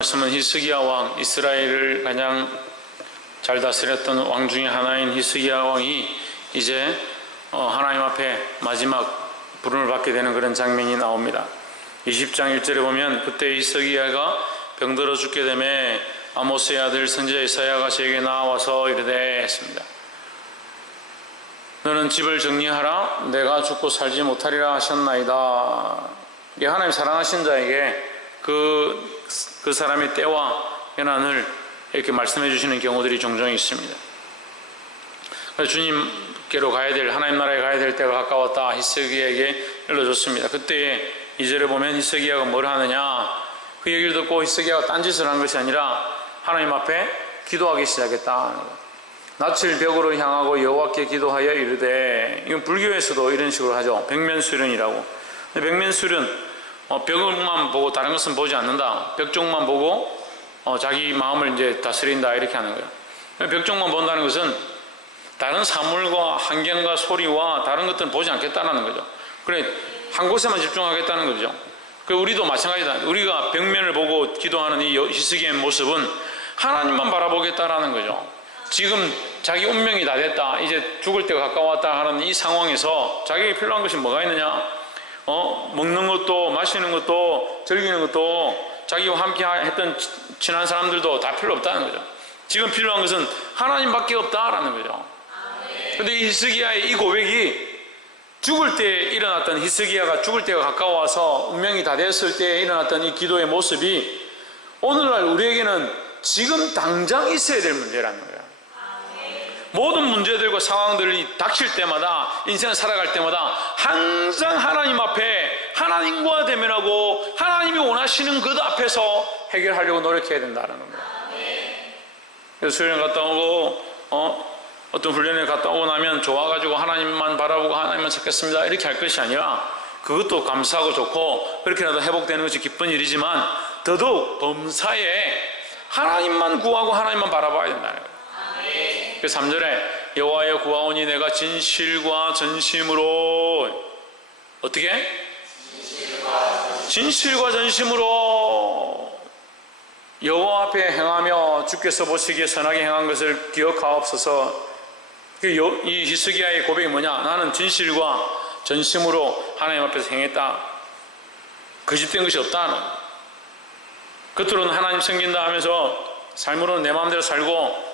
말씀은 히스기야 왕, 이스라엘을 가장 잘 다스렸던 왕 중에 하나인 히스기야 왕이 이제 하나님 앞에 마지막 부름을 받게 되는 그런 장면이 나옵니다. 20장 1절에 보면 그때 히스기야가 병들어 죽게 되매 아모스의 아들 선지자 이사야가 저에게 나와서 이르되 했습니다. 너는 집을 정리하라. 내가 죽고 살지 못하리라 하셨나이다. 이게 하나님 사랑하신 자에게 그 사람의 때와 연한을 이렇게 말씀해 주시는 경우들이 종종 있습니다. 그래서 주님께로 가야 될, 하나님 나라에 가야 될 때가 가까웠다 히스기야에게 일러줬습니다. 그때 2절에 보면 히스기야가 뭘 하느냐, 그 얘기를 듣고 히스기야가 딴짓을 한 것이 아니라 하나님 앞에 기도하기 시작했다. 낯을 벽으로 향하고 여호와께 기도하여 이르되, 이건 불교에서도 이런 식으로 하죠. 백면수련이라고. 백면수련, 벽만 보고 다른 것은 보지 않는다. 벽 쪽만 보고 자기 마음을 이제 다스린다, 이렇게 하는 거예요. 벽 쪽만 본다는 것은 다른 사물과 환경과 소리와 다른 것들은 보지 않겠다는 거죠. 그래, 한 곳에만 집중하겠다는 거죠. 우리도 마찬가지다. 우리가 벽면을 보고 기도하는 이 히스기야의 모습은 하나님만 바라보겠다라는 거죠. 지금 자기 운명이 다 됐다, 이제 죽을 때가 가까웠다 하는 이 상황에서 자기에게 필요한 것이 뭐가 있느냐? 먹는 것도 마시는 것도 즐기는 것도 자기와 함께 했던 친한 사람들도 다 필요 없다는 거죠. 지금 필요한 것은 하나님밖에 없다라는 거죠. 그런데 이 히스기야의 이 고백이 죽을 때 일어났던, 히스기야가 죽을 때가 가까워서 운명이 다 됐을 때 일어났던 이 기도의 모습이 오늘날 우리에게는 지금 당장 있어야 될 문제라는 거예요. 모든 문제들과 상황들이 닥칠 때마다, 인생을 살아갈 때마다 항상 하나님 앞에 하나님과 대면하고 하나님이 원하시는 그 앞에서 해결하려고 노력해야 된다는 겁니다. 그래서 수련회 갔다 오고 어떤 훈련에 갔다 오고 나면 좋아가지고 하나님만 바라보고 하나님만 찾겠습니다, 이렇게 할 것이 아니라, 그것도 감사하고 좋고 그렇게라도 회복되는 것이 기쁜 일이지만 더더욱 범사에 하나님만 구하고 하나님만 바라봐야 된다는 거예요. 그래서 3절에 여호와여 구하오니 내가 진실과 전심으로, 어떻게? 진실과 전심으로 여호와 앞에 행하며 주께서 보시기에 선하게 행한 것을 기억하옵소서. 이 히스기야의 고백이 뭐냐? 나는 진실과 전심으로 하나님 앞에서 행했다, 거짓된 것이 없다. 겉으로는 하나님 섬긴다 하면서 삶으로는 내 마음대로 살고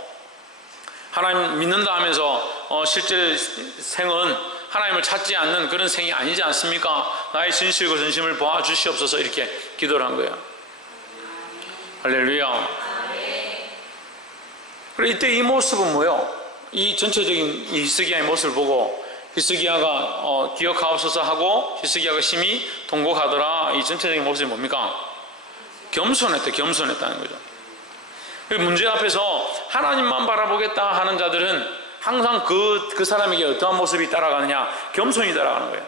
하나님 믿는다 하면서 실제 생은 하나님을 찾지 않는 그런 생이 아니지 않습니까? 나의 진실과 전심을 보아주시옵소서, 이렇게 기도를 한 거예요. 할렐루야. 그래, 이때 이 모습은 뭐예요? 이 전체적인 히스기야의 모습을 보고 히스기야가 기억하옵소서 하고 히스기야가 심히 통곡하더라, 이 전체적인 모습이 뭡니까? 겸손했다는 거죠. 문제 앞에서 하나님만 바라보겠다 하는 자들은 항상 그 사람에게 어떠한 모습이 따라가느냐? 겸손이 따라가는 거예요.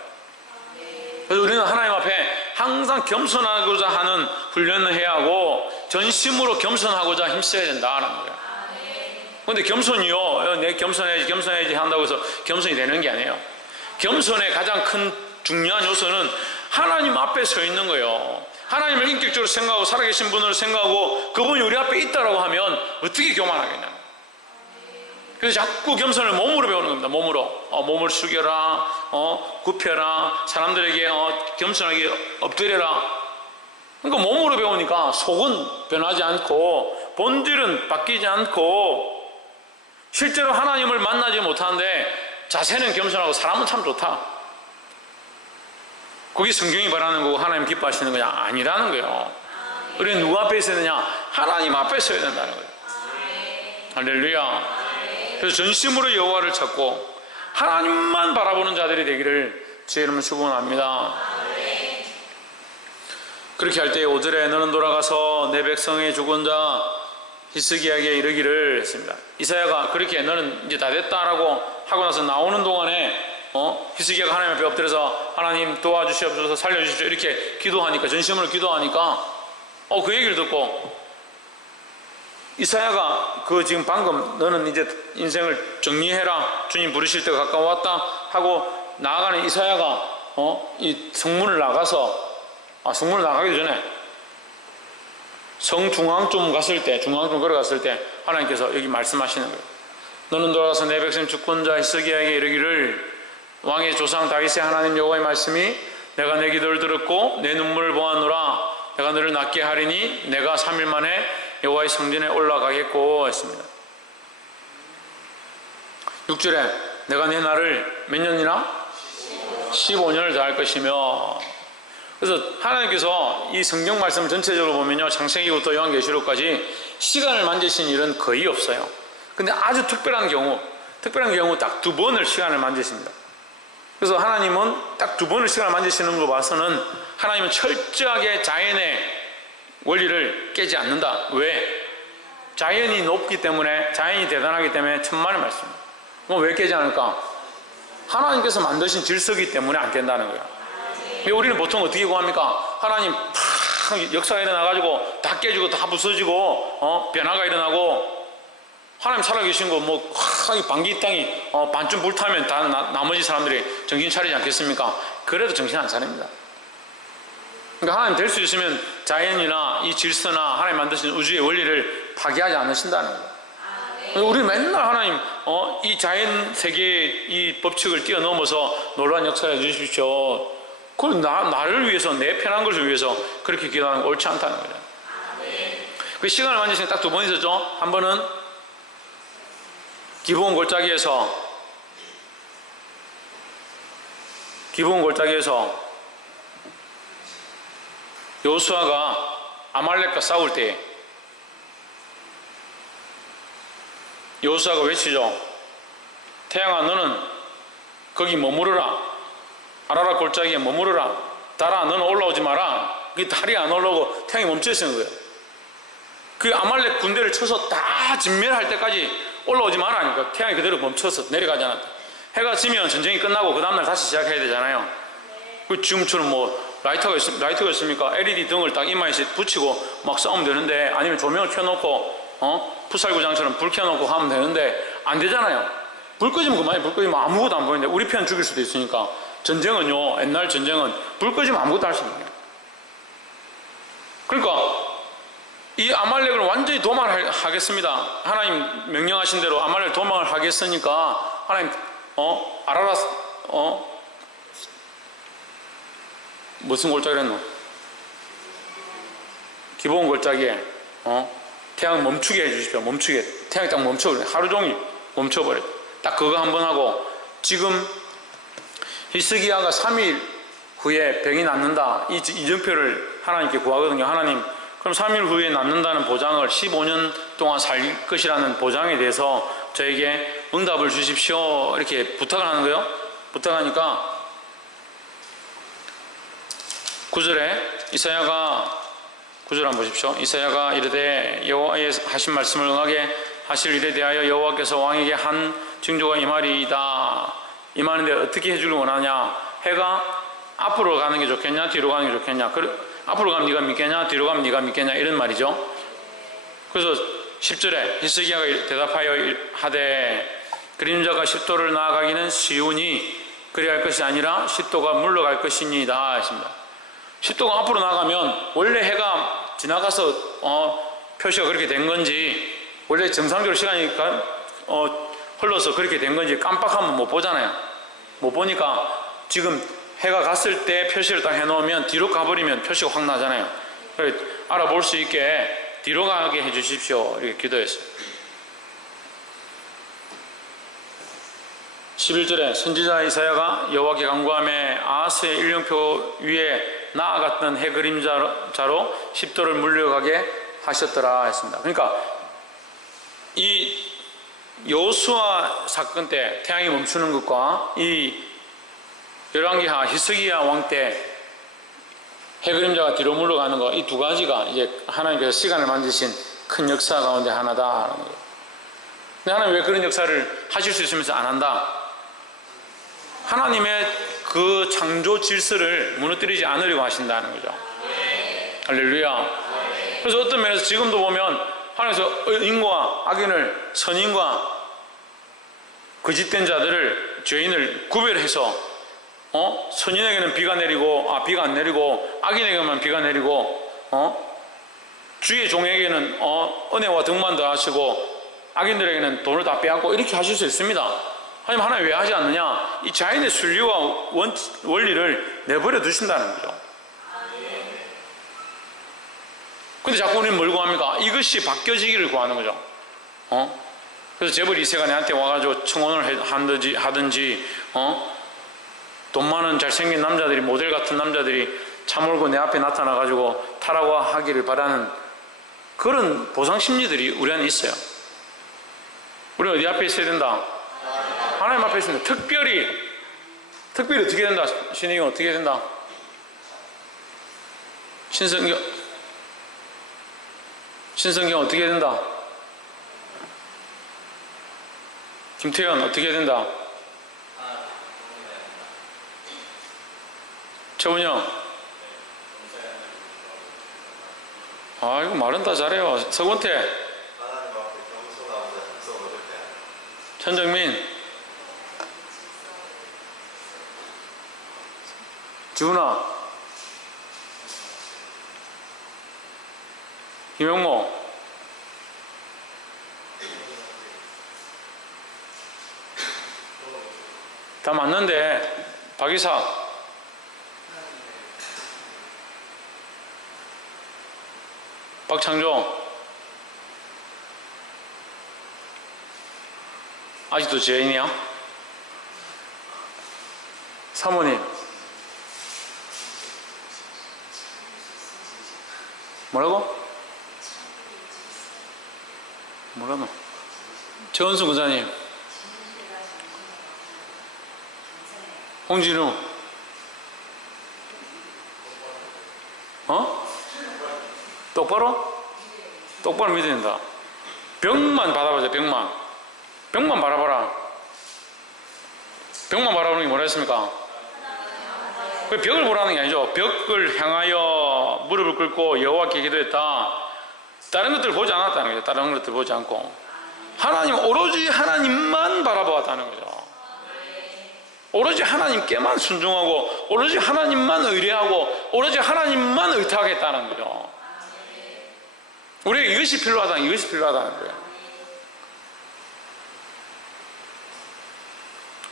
그래서 우리는 하나님 앞에 항상 겸손하고자 하는 훈련을 해야 하고 전심으로 겸손하고자 힘써야 된다는 거예요. 그런데 겸손이요, 내 겸손해야지 한다고 해서 겸손이 되는 게 아니에요. 겸손의 가장 큰 중요한 요소는 하나님 앞에 서 있는 거예요. 하나님을 인격적으로 생각하고 살아계신 분을 생각하고 그분이 우리 앞에 있다라고 하면 어떻게 교만하겠냐. 그래서 자꾸 겸손을 몸으로 배우는 겁니다. 몸을 숙여라, 굽혀라, 사람들에게 겸손하게 엎드려라. 그러니까 몸으로 배우니까 속은 변하지 않고 본질은 바뀌지 않고 실제로 하나님을 만나지 못하는데 자세는 겸손하고 사람은 참 좋다. 그게 성경이 바라는 거고 하나님 기뻐하시는 거냐? 아니라는 거예요. 우리는 누구 앞에 있어야 되냐? 하나님 앞에 서야 된다는 거예요. 할렐루야. 그래서 전심으로 여호와를 찾고 하나님만 바라보는 자들이 되기를 주의 이름으로 축원합니다. 그렇게 할 때 5절에 너는 돌아가서 내 백성의 죽은 자 히스기야에게 이르기를 했습니다. 이사야가 그렇게 너는 이제 다 됐다라고 하고 나서 나오는 동안에 히스기야가 하나님 앞에 엎드려서 하나님 도와주시옵소서, 살려주십시오, 이렇게 기도하니까, 전심으로 기도하니까 그 얘기를 듣고 이사야가 지금 방금 너는 이제 인생을 정리해라, 주님 부르실 때가 가까웠다 하고 나아가는 이사야가 이 성문을 나가서 성문을 나가기 전에 성중앙쯤 갔을 때, 중앙쯤 걸어갔을 때 하나님께서 여기 말씀하시는 거예요. 너는 돌아가서 내 백성 주권자 히스기야에게 이르기를 왕의 조상 다윗의 하나님 여호와의 말씀이 내가 내 기도를 들었고 내 눈물을 보았노라. 내가 너를 낫게 하리니 내가 3일 만에 여호와의 성전에 올라가겠고 했습니다. 6절에 내가 내 날을 몇 년이나? 15년을 더할 것이며. 그래서 하나님께서 이 성경 말씀을 전체적으로 보면요, 창세기부터 요한계시록까지 시간을 만지신 일은 거의 없어요. 근데 아주 특별한 경우 딱 2번을 시간을 만지십니다. 그래서 하나님은 딱 2번을 시간을 만지시는 거 봐서는 하나님은 철저하게 자연의 원리를 깨지 않는다. 왜? 자연이 높기 때문에, 자연이 대단하기 때문에 천만의 말씀입니다. 그럼 왜 깨지 않을까? 하나님께서 만드신 질서이기 때문에 안 깬다는 거예요. 우리는 보통 어떻게 구합니까? 하나님 탁 역사가 일어나가지고 다 깨지고 다 부서지고 변화가 일어나고, 하나님 살아계신 거 뭐 방귀 땅이 반쯤 불타면 다 나머지 사람들이 정신 차리지 않겠습니까? 그래도 정신 안 차립니다. 그러니까 하나님 될 수 있으면 자연이나 이 질서나 하나님 만드신 우주의 원리를 파괴하지 않으신다는 거예요. 우리 맨날 하나님 이 자연 세계의 이 법칙을 뛰어넘어서 놀라운 역사를 해주십시오. 그걸 나를 위해서, 내 편한 것을 위해서 그렇게 기도하는 거 옳지 않다는 거예요. 그 시간을 만지시는 딱 2번 있었죠. 한 번은 기브온 골짜기에서 여호수아가 아말렉과 싸울 때 여호수아가 외치죠. 태양아, 너는 거기 머무르라. 아라랏 골짜기에 머무르라. 달아, 너는 올라오지 마라. 그 달이 안 올라오고 태양이 멈춰 있는 거예요. 그 아말렉 군대를 쳐서 다 진멸할 때까지 올라오지 마라 하니까 태양이 그대로 멈춰서 내려가잖아. 해가 지면 전쟁이 끝나고 그 다음날 다시 시작해야 되잖아요. 그 지금처럼 뭐 라이터가 있습니까? LED 등을 딱 이마에 붙이고 막 싸우면 되는데, 아니면 조명을 켜놓고 풋살구장처럼 불 켜놓고 하면 되는데 안 되잖아요. 불 끄지면 그만이, 불 끄지면 아무것도 안 보이는데 우리 편 죽일 수도 있으니까. 전쟁은요, 옛날 전쟁은 불 끄지면 아무것도 할 수 없는 거예요. 그러니까 이 아말렉을 완전히 도망하겠습니다. 하나님 명령하신 대로 아말렉 도망을 하겠으니까 하나님 아라랏 무슨 골짜기를 했노? 기브온 골짜기에 태양 멈추게 해주십시오. 멈추게. 태양이 딱 멈춰버려. 하루 종일 멈춰버려. 딱 그거 한번 하고, 지금 히스기야가 3일 후에 병이 낫는다, 이 이정표를 하나님께 구하거든요. 하나님, 그럼 3일 후에 낫는다는 보장을 15년 동안 살 것이라는 보장에 대해서 저에게 응답을 주십시오, 이렇게 부탁을 하는 거예요. 부탁하니까 9절에 이사야가, 9절 한번 보십시오. 이사야가 이르되 여호와의 하신 말씀을 응하게 하실 일에 대하여 여호와께서 왕에게 한 징조가 이 말이다. 임하는데 어떻게 해주길 원하냐? 해가 앞으로 가는 게 좋겠냐, 뒤로 가는 게 좋겠냐? 앞으로 가면 네가 믿겠냐, 뒤로 가면 네가 믿겠냐, 이런 말이죠. 그래서 10절에 히스기야가 대답하여 하되 그림자가 10도를 나아가기는 쉬우니 그리할 것이 아니라 10도가 물러갈 것이니이다 했습니다. 10도가 앞으로 나가면 원래 해가 지나가서 표시가 그렇게 된 건지, 원래 정상적으로 시간이 흘러서 그렇게 된 건지 깜빡하면 못 보잖아요. 못 보니까 지금 해가 갔을 때 표시를 딱 해놓으면 뒤로 가버리면 표시가 확 나잖아요. 그래서 알아볼 수 있게 뒤로 가게 해주십시오, 이렇게 기도했어요. 11절에 선지자 이사야가 여호와께 간구하며 아하스의 일령표 위에 나아갔던 해 그림자로 10도를 물려가게 하셨더라 했습니다. 그러니까 이 여호수아 사건 때 태양이 멈추는 것과 이 열왕기하 히스기야 왕 때 해 그림자가 뒤로 물러가는 거, 이 두 가지가 이제 하나님께서 시간을 만드신 큰 역사 가운데 하나다. 근데 하나님 왜 그런 역사를 하실 수 있으면서 안 한다? 하나님의 그 창조 질서를 무너뜨리지 않으려고 하신다는 거죠. 할렐루야. 그래서 어떤 면에서 지금도 보면 하나님께서 의인과 악인을, 선인과 거짓된 자들을, 죄인을 구별해서 선인에게는 비가 내리고 비가 안 내리고, 악인에게만 비가 내리고 주의 종에게는 은혜와 덕만 더하시고 악인들에게는 돈을 다 빼앗고 이렇게 하실 수 있습니다. 하지만 하나님 왜 하지 않느냐? 이 자연의 순리와 원리를 내버려 두신다는 거죠. 근데 자꾸 우리는 뭘 구합니까? 이것이 바뀌어지기를 구하는 거죠. 그래서 재벌 2세가 내한테 와가지고 청혼을 하든지 돈 많은 잘생긴 남자들이, 모델 같은 남자들이 차 몰고 내 앞에 나타나가지고 타라고 하기를 바라는 그런 보상 심리들이 우리 안에 있어요. 우리는 어디 앞에 있어야 된다? 하나님 앞에 있습니다. 특별히 어떻게 된다? 신의경 어떻게 된다? 신성경 어떻게 된다? 김태현 어떻게 된다? 최훈영 이거 말은 다 잘해요. 서건태 천정민 지훈아 김영모 다 맞는데 박이사 박창종 아직도 죄인이야? 사모님 뭐라고? 뭐라노? 최원수 군사님 홍진우 똑바로 믿어야 된다. 벽만 받아보자. 벽만 바라봐라. 벽만 바라보는 게 뭐라 했습니까? 그 벽을 보라는 게 아니죠. 벽을 향하여 무릎을 꿇고 여호와께 기도했다. 다른 것들을 보지 않았다는 거죠. 다른 것들 보지 않고 오로지 하나님만 바라보았다는 거죠. 오로지 하나님께만 순종하고 오로지 하나님만 의뢰하고 오로지 하나님만 의탁하겠다는 거죠. 우리에게 이것이 필요하다는 거예요.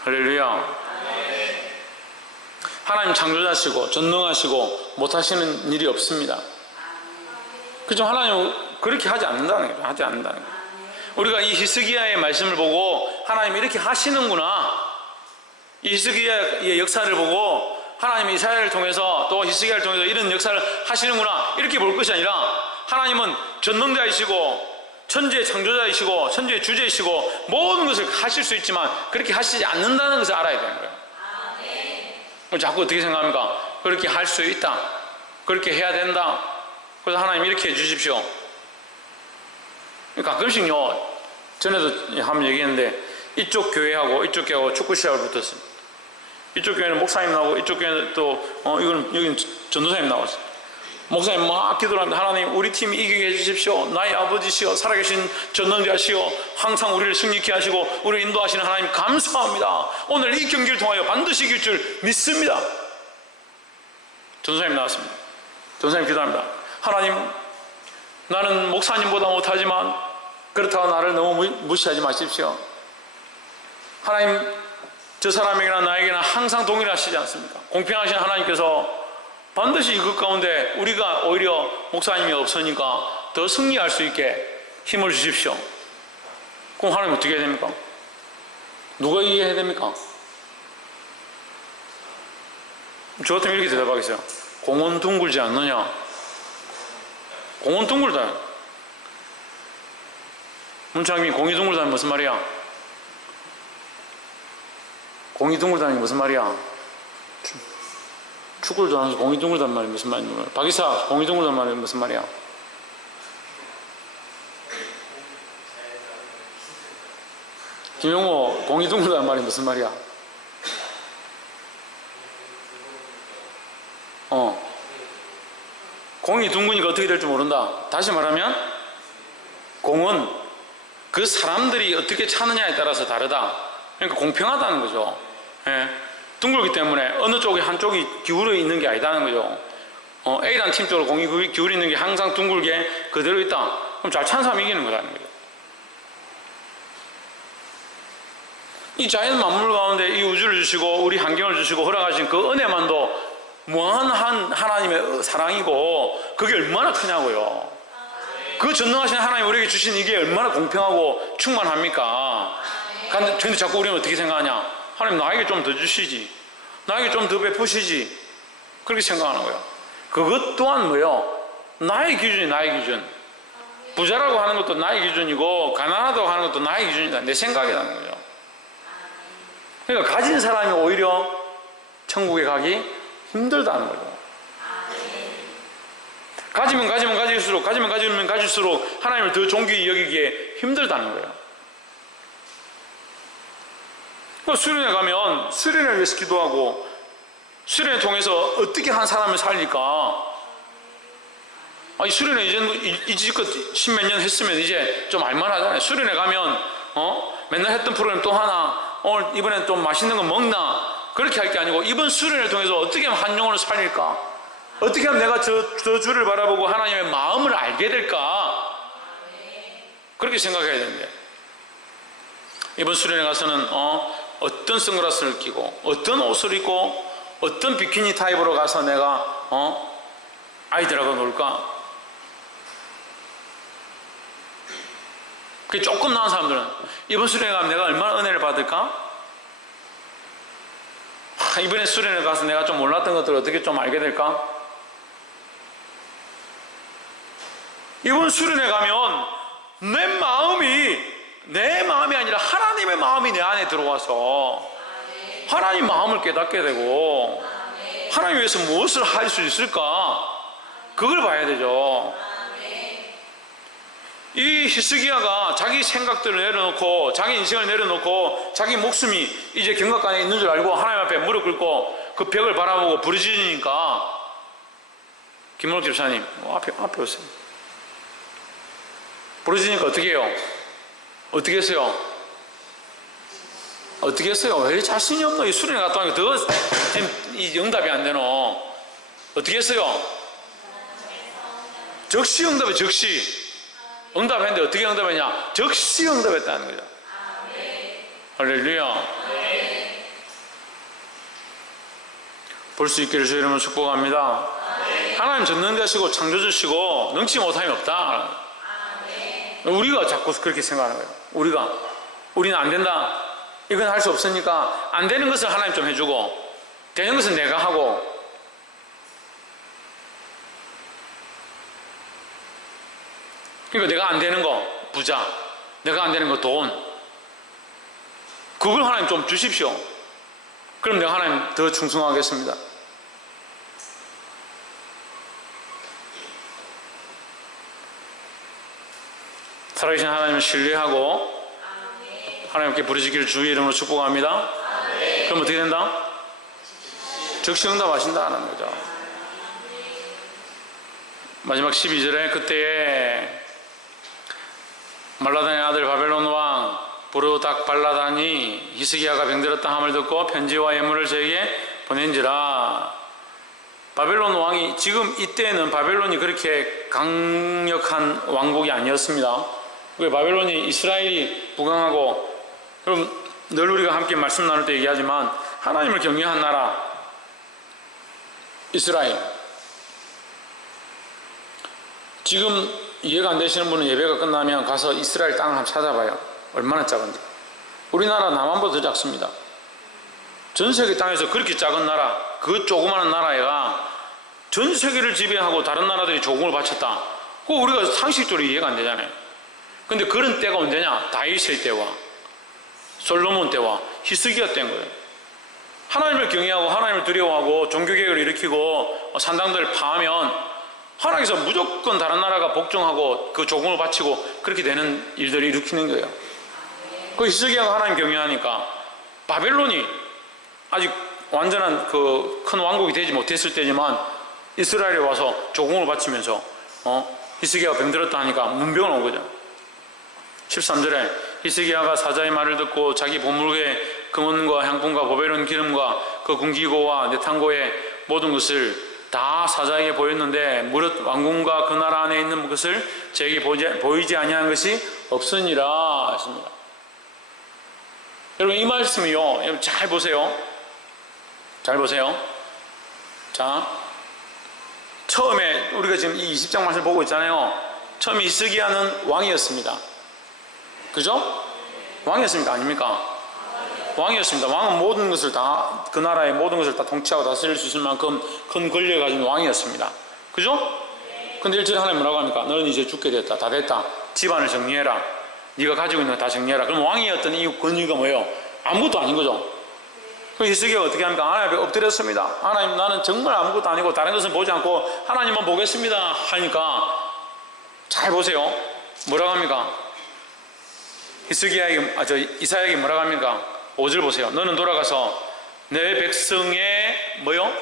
할렐루야. 하나님 창조자시고 전능하시고 못하시는 일이 없습니다. 그죠? 하나님은 그렇게 하지 않는다는 거예요. 우리가 이 히스기야의 말씀을 보고 하나님이 이렇게 하시는구나, 이 히스기야의 역사를 보고 하나님이 이사야를 통해서 또 히스기야를 통해서 이런 역사를 하시는구나 이렇게 볼 것이 아니라, 하나님은 전능자이시고 천지의 창조자이시고 천지의 주제이시고 모든 것을 하실 수 있지만 그렇게 하시지 않는다는 것을 알아야 되는 거예요. 자꾸 어떻게 생각합니까? 그렇게 할 수 있다, 그렇게 해야 된다, 그래서 하나님 이렇게 해주십시오. 가끔씩요, 전에도 한번 얘기했는데 이쪽 교회하고 이쪽 교회하고 축구 시합을 붙었습니다. 이쪽 교회는 목사님 나오고 이쪽 교회는 또 여기는 전도사님 나왔어요. 목사님 막 기도를 합니다. 하나님 우리 팀이 이기게 해주십시오. 나의 아버지시여 살아계신 전능자시여 항상 우리를 승리케 하시고 우리를 인도하시는 하나님 감사합니다. 오늘 이 경기를 통하여 반드시 이길 줄 믿습니다. 전도사님 나왔습니다. 전도사님 기도합니다. 하나님, 나는 목사님보다 못하지만 그렇다고 나를 너무 무시하지 마십시오. 하나님, 저 사람에게나 나에게나 항상 동일하시지 않습니까? 공평하신 하나님께서 반드시 이것 가운데 우리가 오히려 목사님이 없으니까 더 승리할 수 있게 힘을 주십시오. 그럼 하나님 어떻게 해야 됩니까? 누가 이해해야 됩니까? 저 같으면 이렇게 대답하겠어요. 공은 둥글지 않느냐? 공은 둥글다. 문창민이 공이 둥글다는 무슨 말이야? 공이 둥글다는 게 무슨 말이야? 축구를 좋아하면서 공이 둥글단 말이 무슨 말이야? 박이사, 공이 둥글단 말이 무슨 말이야? 김용호, 공이 둥글단 말이 무슨 말이야? 공이 둥그니까 어떻게 될지 모른다. 다시 말하면 공은 그 사람들이 어떻게 차느냐에 따라서 다르다. 그러니까 공평하다는 거죠. 예. 둥글기 때문에 어느 쪽에 한쪽이 기울어 있는 게 아니다는 거죠. A라는 팀 쪽으로 공이 기울이는 게 항상 둥글게 그대로 있다. 그럼 잘 찬 사람이 이기는 거라는 거죠. 이 자연 만물 가운데 이 우주를 주시고 우리 환경을 주시고 허락하신 그 은혜만도 무한한 하나님의 사랑이고 그게 얼마나 크냐고요. 그 전능하신 하나님 우리에게 주신 이게 얼마나 공평하고 충만합니까? 근데 자꾸 우리는 어떻게 생각하냐? 하나님 나에게 좀 더 주시지, 나에게 좀 더 베푸시지, 그렇게 생각하는 거예요. 그것 또한 뭐요? 나의 기준이 나의 기준. 부자라고 하는 것도 나의 기준이고 가난하다고 하는 것도 나의 기준이다. 내 생각이라는 거죠. 그러니까 가진 사람이 오히려 천국에 가기 힘들다는 거죠. 가지면 가질수록 하나님을 더 존귀히 여기기에 힘들다는 거예요. 수련회 가면 수련회를 위해서 기도하고 수련회 통해서 어떻게 한 사람을 살릴까? 아니 수련회 이제껏 십몇 년 했으면 이제 좀 알만하잖아요. 수련회 가면 맨날 했던 프로그램 또 하나, 오늘 이번엔 좀 맛있는 거 먹나, 그렇게 할 게 아니고 이번 수련회를 통해서 어떻게 하면 한 영혼을 살릴까? 어떻게 하면 내가 저 주를 바라보고 하나님의 마음을 알게 될까? 그렇게 생각해야 되는데 이번 수련회 가서는 어떤 선글라스를 끼고 어떤 옷을 입고 어떤 비키니 타입으로 가서 내가 아이들하고 놀까? 그 조금 나은 사람들은 이번 수련회 가면 내가 얼마나 은혜를 받을까? 이번에 수련회 가서 내가 좀 몰랐던 것들을 어떻게 좀 알게 될까? 이번 수련회 가면 내 마음이 아니라 하나님의 마음이 내 안에 들어와서 하나님 마음을 깨닫게 되고 하나님 위해서 무엇을 할 수 있을까? 그걸 봐야 되죠. 이 히스기야가 자기 생각들을 내려놓고 자기 인생을 내려놓고 자기 목숨이 이제 경각간에 있는 줄 알고 하나님 앞에 무릎 꿇고 그 벽을 바라보고 부르짖으니까 김문옥 집사님 앞에 오세요. 부르짖으니까 어떻게 해요? 어떻게 했어요? 어떻게 했어요? 왜 자신이 없노? 이 수련회 갔다 오니까 더 지금 이 응답이 안 되노? 어떻게 했어요? 즉시 응답해. 즉시 응답했는데 어떻게 응답했냐? 즉시 응답했다는 거죠. 할렐루야. 볼 수 있기를 주의 이름으로 축복합니다. 하나님 전능자시고 창조주시고 능치 못함이 없다. 우리가 자꾸 그렇게 생각하는 거예요. 우리는 안 된다, 이건 할 수 없으니까 안 되는 것을 하나님 좀 해주고 되는 것은 내가 하고. 그러니까 내가 안 되는 거 부자, 내가 안 되는 거 돈, 그걸 하나님 좀 주십시오. 그럼 내가 하나님 더 충성하겠습니다. 살아계신 하나님을 신뢰하고 하나님께 부르짖기를 주의 이름으로 축복합니다. 그럼 어떻게 된다? 즉시 응답하신다는 거죠. 마지막 12절에 그때에 말라단의 아들 바벨론 왕 부르닥 발라단이 히스기야가 병들었다 함을 듣고 편지와 예물을 저에게 보낸지라. 바벨론 왕이, 지금 이때는 바벨론이 그렇게 강력한 왕국이 아니었습니다. 바벨론이 이스라엘이 부강하고, 그럼 늘 우리가 함께 말씀 나눌 때 얘기하지만 하나님을 경외한 나라 이스라엘. 지금 이해가 안 되시는 분은 예배가 끝나면 가서 이스라엘 땅을 한번 찾아봐요. 얼마나 작은지. 우리나라 남한보다 더 작습니다. 전 세계 땅에서 그렇게 작은 나라, 그 조그마한 나라가 전 세계를 지배하고 다른 나라들이 조공을 바쳤다. 그거 우리가 상식적으로 이해가 안 되잖아요. 근데 그런 때가 언제냐? 다윗의 때와 솔로몬 때와 히스기야 때인 거예요. 하나님을 경외하고 하나님을 두려워하고 종교개혁을 일으키고 산당들을 파하면 하나님께서 무조건 다른 나라가 복종하고 그 조공을 바치고 그렇게 되는 일들을 일으키는 거예요. 그 히스기야가 하나님 경외하니까 바벨론이 아직 완전한 그 큰 왕국이 되지 못했을 때지만 이스라엘에 와서 조공을 바치면서 히스기야가 병들었다 하니까 문병을 온 거죠. 13절에 히스기야가 사자의 말을 듣고 자기 보물의 금은과 향품과 보배로운 기름과 그 군기고와 내탄고의 모든 것을 다 사자에게 보였는데 무릇 왕궁과 그 나라 안에 있는 것을 저에게 보이지 아니한 것이 없으니라 했습니다. 여러분 이 말씀이요, 여러분 잘 보세요. 잘 보세요. 자, 처음에 우리가 지금 이 20장 말씀을 보고 있잖아요. 처음에 히스기야는 왕이었습니다. 그죠? 왕이었습니까? 아닙니까? 왕이었습니다. 왕은 모든 것을 다, 그 나라의 모든 것을 다 통치하고 다스릴 수 있을 만큼 큰 권력을 가진 왕이었습니다. 그죠? 근데 1절에 하나님 뭐라고 합니까? 너는 이제 죽게 됐다. 다 됐다. 집안을 정리해라. 네가 가지고 있는 거 다 정리해라. 그럼 왕이었던 이 권위가 뭐예요? 아무것도 아닌 거죠. 그럼 히스기야가 어떻게 합니까? 하나님 앞에 엎드렸습니다. 하나님, 나는 정말 아무것도 아니고 다른 것은 보지 않고 하나님만 보겠습니다. 하니까 잘 보세요. 뭐라고 합니까? 이사야에게 뭐라고 합니까? 5절 보세요. 너는 돌아가서 내 백성의 뭐요?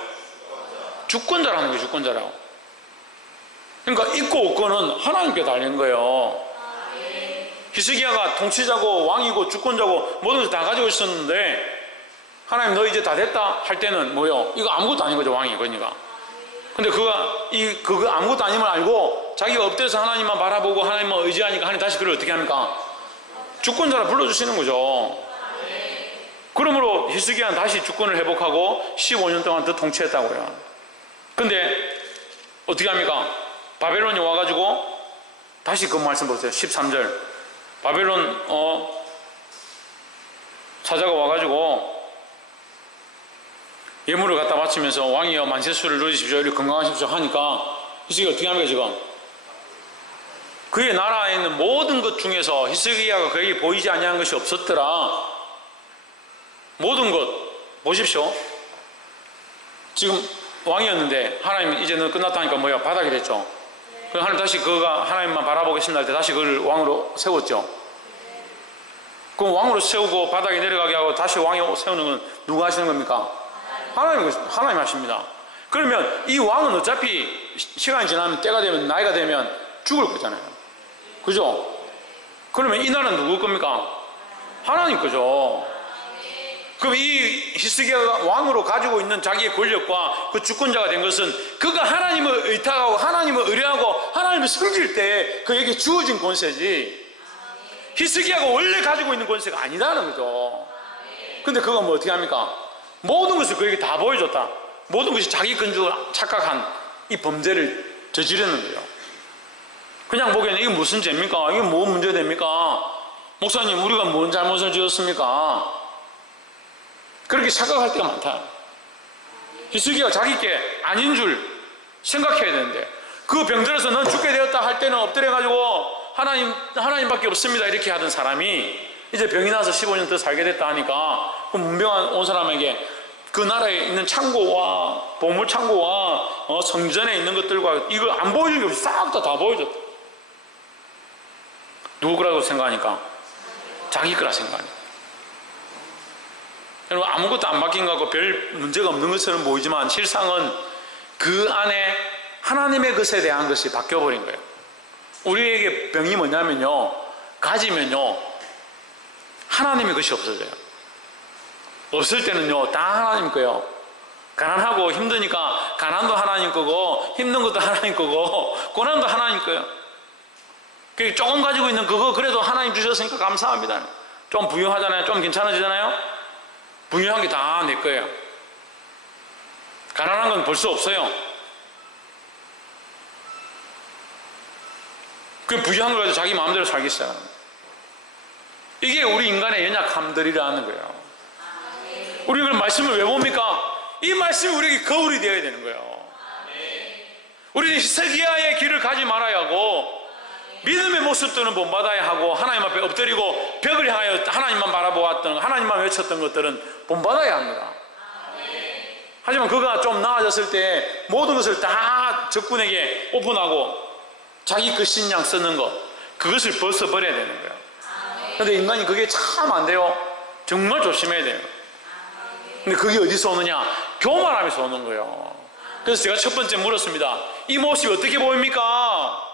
주권자라는 거예요. 주권자라고. 그러니까 있고 없고는 하나님께 달린 거예요. 히스기야가 통치자고 왕이고 주권자고 모든 것을 다 가지고 있었는데 하나님 너 이제 다 됐다 할 때는 뭐요? 이거 아무것도 아닌 거죠. 왕이. 그러니까 근데 그거 아무것도 아님을 알고 자기가 엎드려서 하나님만 바라보고 하나님만 의지하니까 하나님 다시 그를 어떻게 합니까? 주권자라 불러주시는 거죠. 그러므로 히스기야는 다시 주권을 회복하고 15년 동안 더 통치했다고요. 근데 어떻게 합니까? 바벨론이 와가지고 다시 그 말씀 보세요. 13절 바벨론 사자가 와가지고 예물을 갖다 바치면서 왕이여 만세수를 누리십시오. 이렇게 건강하십시오 하니까 히스기야가 어떻게 합니까? 지금 그의 나라에 있는 모든 것 중에서 히스기야가 그에게 보이지 아니한 것이 없었더라. 모든 것 보십시오. 지금 왕이었는데 하나님 이제 너 끝났다니까 뭐야? 바닥이 됐죠. 그럼 하나님 다시 그가 하나님만 바라보겠습니다 할 때 다시 그를 왕으로 세웠죠. 그럼 왕으로 세우고 바닥에 내려가게 하고 다시 왕이 세우는 건 누가 하시는 겁니까? 하나님 하십니다. 그러면 이 왕은 어차피 시간이 지나면 때가 되면 나이가 되면 죽을 거잖아요. 그죠? 그러면 이 나라는 누구 겁니까? 하나님 거죠. 그럼 이 히스기야가 왕으로 가지고 있는 자기의 권력과 그 주권자가 된 것은 그가 하나님을 의탁하고 하나님을 의뢰하고 하나님을 섬길 때 그에게 주어진 권세지 히스기야가 원래 가지고 있는 권세가 아니다는 거죠. 근데 그가 뭐 어떻게 합니까? 모든 것을 그에게 다 보여줬다. 모든 것이 자기 건 줄 착각한 이 범죄를 저지르는 거예요. 그냥 보기에는 이게 무슨 죄입니까? 이게 뭐 문제가 됩니까? 목사님 우리가 뭔 잘못을 지었습니까? 그렇게 착각할 때가 많다. 히스기야가 자기 게 아닌 줄 생각해야 되는데 그 병들어서 넌 죽게 되었다 할 때는 엎드려가지고 하나님밖에 없습니다 이렇게 하던 사람이 이제 병이 나서 15년 더 살게 됐다 하니까 그 문병한 온 사람에게 그 나라에 있는 창고와 보물 창고와 성전에 있는 것들과 이걸 안 보여준 게 없이 싹 다 보여줬다. 누구 거라고 생각하니까? 자기 거라 생각하니까. 여러분 아무것도 안 바뀐 것 같고 별 문제가 없는 것처럼 보이지만 실상은 그 안에 하나님의 것에 대한 것이 바뀌어버린 거예요. 우리에게 병이 뭐냐면요, 가지면요 하나님의 것이 없어져요. 없을 때는요 다 하나님 거예요. 가난하고 힘드니까 가난도 하나님 거고 힘든 것도 하나님 거고 고난도 하나님 거예요. 조금 가지고 있는 그거 그래도 하나님 주셨으니까 감사합니다. 좀 부유하잖아요. 좀 괜찮아지잖아요. 부유한 게 다 내 거예요. 가난한 건 볼 수 없어요. 그 부유한 걸 가지고 자기 마음대로 살기 시작합니다. 이게 우리 인간의 연약함들이라는 거예요. 우리 그 말씀을 왜 봅니까? 이 말씀이 우리에게 거울이 되어야 되는 거예요. 우리는 히스기야의 길을 가지 말아야 하고 믿음의 모습들은 본받아야 하고 하나님 앞에 엎드리고 벽을 향하여 하나님만 바라보았던 하나님만 외쳤던 것들은 본받아야 합니다. 하지만 그가 좀 나아졌을 때 모든 것을 다 적군에게 오픈하고 자기 그 신양 쓰는 것 그것을 벗어버려야 되는 거예요. 그런데 인간이 그게 참 안 돼요. 정말 조심해야 돼요. 근데 그게 어디서 오느냐? 교만함에서 오는 거예요. 그래서 제가 첫 번째 물었습니다. 이 모습이 어떻게 보입니까?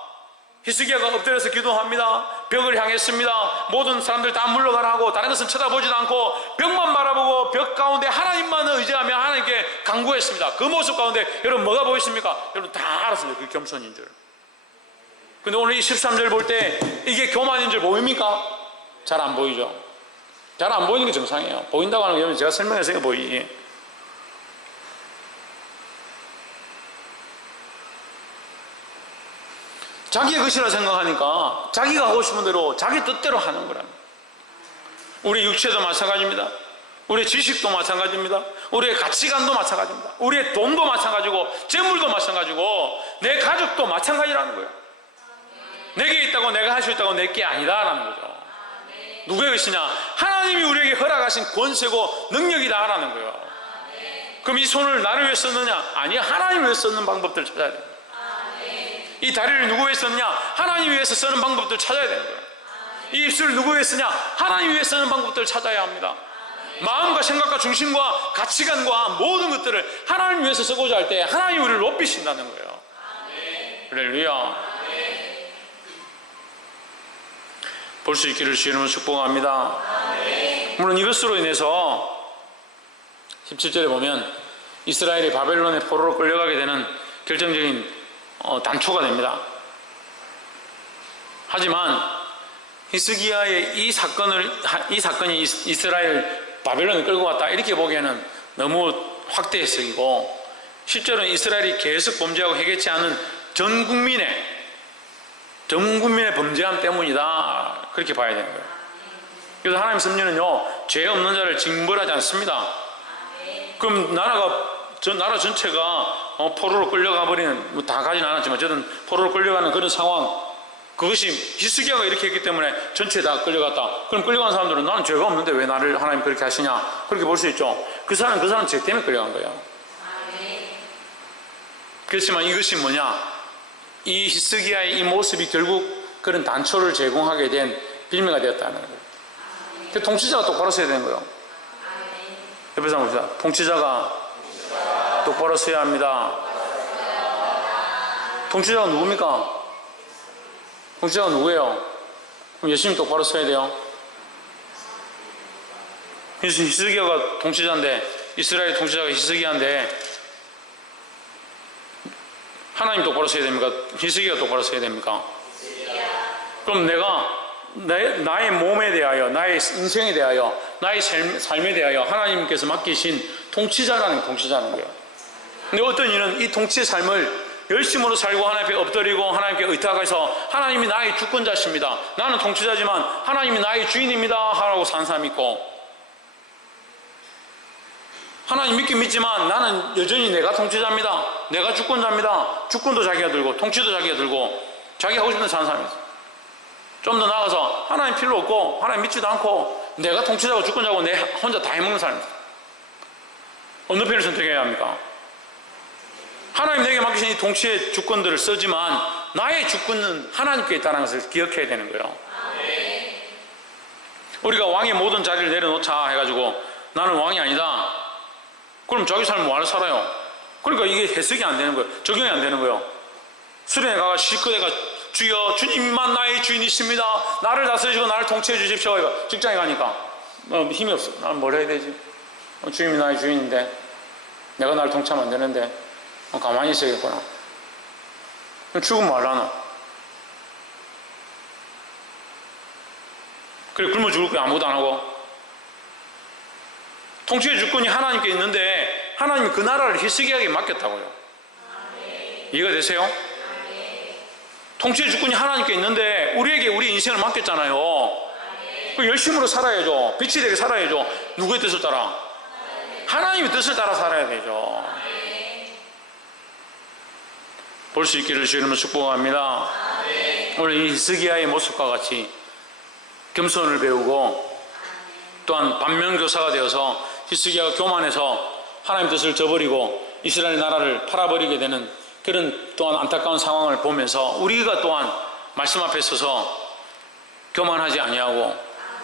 히스기야가 엎드려서 기도합니다. 벽을 향했습니다. 모든 사람들 다 물러가라 하고 다른 것은 쳐다보지도 않고 벽만 바라보고 벽 가운데 하나님만 의지하며 하나님께 간구했습니다. 그 모습 가운데 여러분 뭐가 보이십니까? 여러분 다 알았어요. 그 겸손인 줄. 근데 오늘 이 13절 볼 때 이게 교만인 줄 보입니까? 잘 안 보이죠. 잘 안 보이는 게 정상이에요. 보인다고 하는 게 제가 설명해서 보이지. 자기의 것이라 생각하니까 자기가 하고 싶은 대로 자기 뜻대로 하는 거랍니다. 우리 육체도 마찬가지입니다. 우리의 지식도 마찬가지입니다. 우리의 가치관도 마찬가지입니다. 우리의 돈도 마찬가지고 재물도 마찬가지고 내 가족도 마찬가지라는 거예요. 내게 있다고 내가 할 수 있다고 내게 아니다라는 거죠. 누구의 것이냐? 하나님이 우리에게 허락하신 권세고 능력이다라는 거예요. 그럼 이 손을 나를 위해 썼느냐? 아니, 하나님 위해 쓰는 방법들을 찾아야 돼요. 이 다리를 누구 위해 썼냐? 하나님 위해서 쓰는 방법들을 찾아야 되는 거예요. 이 입술을 누구 위해 쓰냐? 하나님 위해 쓰는 방법들을 찾아야 합니다. 마음과 생각과 중심과 가치관과 모든 것들을 하나님 위해서 쓰고자 할 때 하나님이 우리를 높이신다는 거예요. 할렐루야. 볼 수 있기를 주의 이름으로 축복합니다. 물론 이것으로 인해서 17절에 보면 이스라엘이 바벨론의 포로로 끌려가게 되는 결정적인 단초가 됩니다. 하지만 히스기야의 이 사건이 이스라엘 바벨론에 끌고 갔다 이렇게 보기에는 너무 확대 해석이고, 실제로는 이스라엘이 계속 범죄하고 해결치 않은 전 국민의 범죄함 때문이다, 그렇게 봐야 되는 거예요. 그래서 하나님 섭리는요, 죄 없는 자를 징벌하지 않습니다. 그럼 나라 전체가 포로로 끌려가 버리는, 다 가진 않았지만 어쨌든 포로로 끌려가는 그런 상황, 그것이 히스기야가 이렇게 했기 때문에 전체 다 끌려갔다. 그럼 끌려간 사람들은 나는 죄가 없는데 왜 나를 하나님 그렇게 하시냐, 그렇게 볼 수 있죠. 그 사람 죄 때문에 끌려간 거예요. 그렇지만 이것이 뭐냐, 이 히스기야의 이 모습이 결국 그런 단초를 제공하게 된 빌미가 되었다는 거예요. 그 통치자가 똑바로 서야 되는 거예요. 옆에 사람 봅시다. 통치자가 똑바로 서야 합니다. 통치자가 누굽니까? 통치자가 누구예요? 그럼 예수님 똑바로 서야 돼요. 히스기야가 통치자인데, 이스라엘 통치자가 히스기야인데 하나님 똑바로 서야 됩니까? 히스기야가 똑바로 서야 됩니까? 그럼 내가 나의 몸에 대하여, 나의 인생에 대하여, 나의 삶에 대하여 하나님께서 맡기신 통치자라는 거예요. 근데 어떤 이는 이 통치의 삶을 열심으로 살고 하나님 앞에 엎드리고 하나님께 의탁해서 하나님이 나의 주권자십니다, 나는 통치자지만 하나님이 나의 주인입니다 하라고 사는 사람이 있고, 하나님 믿긴 믿지만 나는 여전히 내가 통치자입니다, 내가 주권자입니다, 주권도 자기가 들고 통치도 자기가 들고 자기가 하고 싶은 대로 사는 사람이 있어요. 좀 더 나아가서 하나님 필요 없고 하나님 믿지도 않고 내가 통치자고 주권자고 내 혼자 다 해먹는 사람이 있어요. 어느 편을 선택해야 합니까? 하나님 내게 맡기신 이 통치의 주권들을 쓰지만 나의 주권은 하나님께 있다는 것을 기억해야 되는 거예요. 우리가 왕의 모든 자리를 내려놓자 해가지고 나는 왕이 아니다, 그럼 자기 삶을 뭐하러 살아요? 그러니까 이게 해석이 안 되는 거예요. 적용이 안 되는 거예요. 수련회 가가 실컷 가 주여 주님만 나의 주인이십니다, 나를 다스리시고 나를 통치해 주십시오. 직장에 가니까 힘이 없어. 나는 뭘 해야 되지? 주님이 나의 주인인데 내가 나를 통치하면 안 되는데 가만히 있어야겠구나. 그럼 죽으면 말라나. 그래 굶어 죽을 거야 아무것도 안 하고. 통치의 주권이 하나님께 있는데 하나님이 그 나라를 히스기야에게 맡겼다고요. 이해가 되세요? 통치의 주권이 하나님께 있는데 우리에게 우리 인생을 맡겼잖아요. 열심으로 살아야죠. 빛이 되게 살아야죠. 누구의 뜻을 따라? 하나님의 뜻을 따라 살아야 되죠. 볼 수 있기를 주의 이름으로 축복합니다. 오늘 이 히스기야의 모습과 같이 겸손을 배우고 또한 반면교사가 되어서 히스기야가 교만해서 하나님 뜻을 저버리고 이스라엘 나라를 팔아버리게 되는 그런 또한 안타까운 상황을 보면서 우리가 또한 말씀 앞에 서서 교만하지 아니하고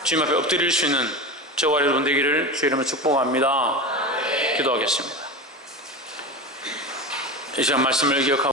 주님 앞에 엎드릴 수 있는 저와 여러분 되기를 주의 이름으로 축복합니다. 기도하겠습니다. 이 시간 말씀을 기억하고